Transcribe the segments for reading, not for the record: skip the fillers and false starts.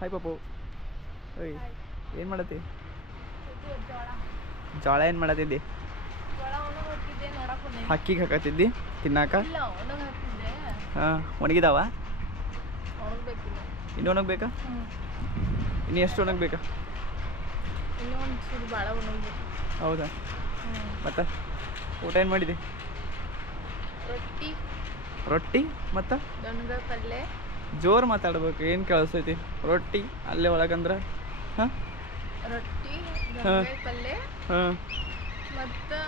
Hi ಪಾಪು. ಓಯ್ ಏನು ಮಾಡತ್ತಿ? ಜೋಳ ಜೋಳ ಏನು ಮಾಡತ್ತಿದ್ದಿ? ಜೋಳ ಒಣಗಿ ಹಾಕಿದ್ದೆ ನೋಡಕ್ ಬಂದೆ. ಹಕ್ಕಿಗೆ ಹಾಕತ್ತಿದ್ದಿ ತಿನ್ನಾಕ? ಇಲ್ಲ ಒಣಗಿ ಹಾಕಿದ್ದೆ. ಹಾಂ ಒಣಗಿದಾವ? ಒಣಗಬೇಕಿಲ್ಲ. ಇನ್ನೂ ಒಣಗಬೇಕಾ? ಇನ್ನು ಎಷ್ಟು ಒಣಗಬೇಕಾ? ಇನ್ನೂ ಒಂದು ಚೂರು ಭಾಳ ಒಣಗಬೇಕು. ಹೌದಾ? ಮತ್ತು ಊಟ ಏನು ಮಾಡಿದೆ? ರೊಟ್ಟಿ ರೊಟ್ಟಿ ಮತ್ತು ದೊಣ್ಣಗಾಯಿ ಪಲ್ಯ. ಜೋರು ಮಾತಾಡ್ಬೇಕು, ಏನು ಕೇಳಿಸ್ತೈತಿ? ರೊಟ್ಟಿ ಅಲ್ಲೇ ಒಳಗಂದ್ರೆ ಹಾಂ ರೊಟ್ಟಿ ದೊಣ್ಣಗಾಯಿ ಪಲ್ಯ ಹಾಂ ಮತ್ತು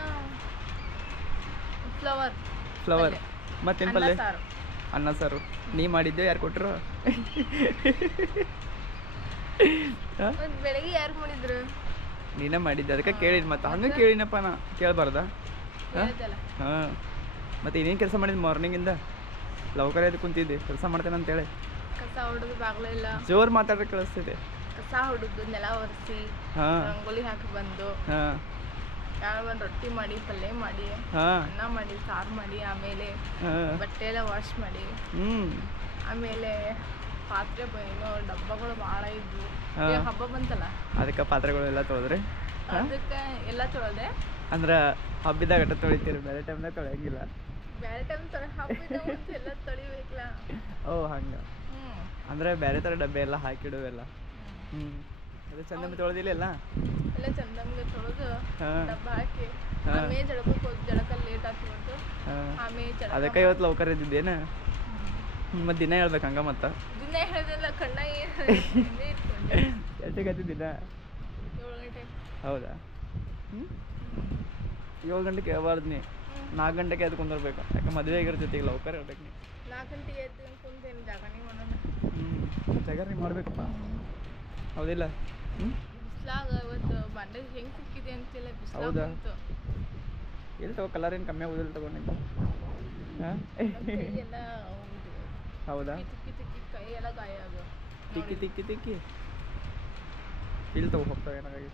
ಫ್ಲವರ್ ಮತ್ತೇನು ಪಲ್ಯ? ಸಾರು. ಅನ್ನ ಸಾರು. ನೀ ಮಾಡಿದ್ದೆ ಯಾರು ಕೊಟ್ಟರು? ಮತ್ತು ಬೆಳಗ್ಗೆ ಯಾರು ಮಾಡಿದ್ರು? ನೀನೇ ಮಾಡಿದ್ದೆ, ಅದಕ್ಕೆ ಕೇಳಿದ್. ಮತ್ತೆ ಹಂಗೆ ಕೇಳಿನಪ್ಪ, ನಾ ಕೇಳಬಾರ್ದ? ಹೇಳ್ದಲ್ಲ. ಹಾಂ ಮತ್ತು ಇನ್ನೇನು ಕೆಲಸ ಮಾಡಿದ್ದು ಮಾರ್ನಿಂಗಿಂದ? ಲವಕರ ಎದ್ದು ಕುಂತಿದ್ದೆ ಕೆಲಸ ಮಾಡ್ತೇನೆ ಅಂತೇಳಿ. ಕಸ ಹೊಡೆದು ಬಾಗ್ಲಿಲ್ಲ. ಜೋರು ಮಾತಾಡ್ರೆ ಕೇಳಿಸ್ತೈತೆ. ಕಸ ಹೊಡೆದು ನೆಲ ಒರೆಸಿ ಹಾಂ ರಂಗೋಲಿ ಹಾಕಿ ಬಂದು ಹಾಂ ಒಂದು ರೊಟ್ಟಿ ಮಾಡಿ ಪಲ್ಯ ಮಾಡಿ ಹಾಂ ಅನ್ನ ಮಾಡಿ ಸಾರು ಮಾಡಿ ಆಮೇಲೆ ಹಾಂ ಬಟ್ಟೆ ಎಲ್ಲ ವಾಶ್ ಮಾಡಿ ಹ್ಞೂ ಆಮೇಲೆ ಪಾತ್ರೆ ಏನೋ ಡಬ್ಬಗಳು ಭಾಳ ಇದ್ವು. ಹಾ. ಈಗ ಹಬ್ಬ ಬಂತಲ್ಲ ಅದಕ್ಕೆ ಪಾತ್ರೆಗಳೆಲ್ಲ ತೊಳೆದ್ರಿ? ಅದಕ್ಕೆ ಎಲ್ಲ ತೊಳೆದೆ. ಅಂದ್ರೆ ಹಬ್ಬಿದಾಗ ಅಟ್ಟ ತೊಳಿತೀರಿ, ಬೇರೆ ಟೈಮ್ನಾಗ ತೊಳೆಯಂಗಿಲ್ಲ? ಬೇರೆ ಟೈಮ್ ಹಬ್ಬದ ಮುಂಚೆ ಎಲ್ಲ ತೊಳಿಬೇಕಲ್ಲ. ಓ ಹಂಗೆ. ಅಂದರೆ ಬೇರೆ ಥರ ಡಬ್ಬೆ ಎಲ್ಲ ಹಾಕಿಡುವೆಲ್ಲ. ಹ್ಞೂ ಅದು ಚಂದ ತೊಳೆದಿಲ್ಲ ಎಲ್ಲ? ಎಲ್ಲ ಚಂದಂಗೆ ತೊಳೆದು ಹಾಂ ಡಬ್ಬ ಹಾಕಿ ಹಾ. ಆಮೇಲೆ ಜಳಕಕ್ಕೆ ಹೋಗಿ ಜಳಕಲ್ಲಿ ಲೇಟ್ ಆಗ್ತಿತ್ತು. ಹಾಂ ಆಮೇಲೆ ಜಳಕ ಅದಕ್ಕೆ ಇವತ್ತು ಲವಕರ್ ಇದ್ದಿದ್ದೇನು? ಮತ್ತು ದಿನ ಹೇಳ್ಬೇಕು ಹಂಗೆ ಮತ್ತೆ? ದಿನ ಹೇಳಿದೆಲ್ಲ ಕಣ್ಣಾಗಿ ಎಷ್ಟಕ್ಕೆ ಹತ್ತಿದ್ದಿಲ್ಲ? 7 ಗಂಟೆ. ಹೌದಾ? ಹ್ಞೂ 7 ಗಂಟೆಗೆ ಹೇಳ್ಬಾರ್ದು ನೀ, 4 ಗಂಟೆಗೆ ಎದ್ದು ಕುಂದಿರ್ಬೇಕು. ಯಾಕೆ ಮದುವೆ ಆಗಿರ್ತೈತಿ, ಈಗ ಲವಕರ್ ಇರ್ಬೇಕು ನೀ. 4 ಗಂಟೆಗೆ ಎದ್ದು ಕುಂತೇನು ಜಾಗರಣೆ ಮಾಡೋಣ. ಜಗರ್ನಿ ಮಾಡ್ಬೇಕಪ್ಪ, ಹೌದಿಲ್ಲ? ಹ್ಞೂ ಬಿಸ್ಲಾಗ ಇವತ್ತು ಬಂಡೆ ಹೆಂಗೆ ಸಿಕ್ಕಿದೆ ಅಂತಿಲ್ಲ. ಬಿಸ್ಲಾಗ ಹೌದಾ? ಬಂತು. ಎಲ್ಲಿ ತಗೋ, ಕಲರ್ ಏನು ಕಮ್ಮಿ ಆಗೋದಿಲ್ಲ ತಗೊಂಡು. ಹಾಂ ಎಲ್ಲ ಹೌದಾ? ತಿಕ್ಕಿ ತಿಕ್ಕಿ ಕೈ ಎಲ್ಲ ಗಾಯ ಆಗೋ. ತಿಕ್ಕಿ ತಿಕ್ಕಿ ತಿಕ್ಕಿ ಇಲ್ಲಿ ತಗೋ ಹೋಗ್ತಾವೆ ಏನಾಗಿ.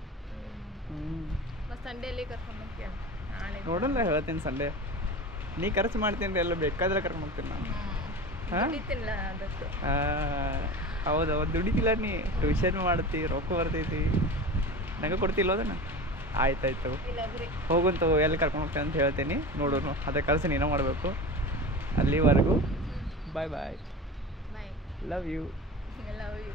ಹ್ಞೂ ಮತ್ತು ಸಂಡೇಲಿ ಕರ್ಕೊಂಡು ಹೋಗ್ತೀಯ ನಾಳೆ? ನೋಡಲ್ಲ, ಹೇಳ್ತೀನಿ ಸಂಡೇ. ನೀ ಖರ್ಚು ಮಾಡ್ತೀನಿ ಎಲ್ಲ ಬೇಕಾದ್ರೆ ಕರ್ಕೊಂಡು ಹೋಗ್ತೀನಿ ನಾನು. ಹಾಂ ದುಡಿತೀನಿಲ್ಲ ಅದಕ್ಕೆ. ಹೌದು, ಅವತ್ತು ದುಡಿತಿಲ್ಲ ನೀ, ಟ್ಯೂಷನ್ ಮಾಡ್ತಿ, ರೊಕ್ಕ ಬರ್ತೈತಿ, ನಂಗೆ ಕೊಡ್ತಿಲ್ಲ ಅದನ್ನು. ಆಯ್ತಾಯ್ತು ಇಲ್ಲ ಬಿಡಿ. ಹೋಗುಂತ ಎಲ್ಲಿ ಕರ್ಕೊಂಡು ಹೋಗ್ತೇನೆ ಅಂತ ಹೇಳ್ತೀನಿ, ನೋಡೋಣ. ಅದೇ ಕೆಲಸ ನೀನೇ ಮಾಡಬೇಕು. ಅಲ್ಲಿವರೆಗೂ bye bye, bye, love you. Love you.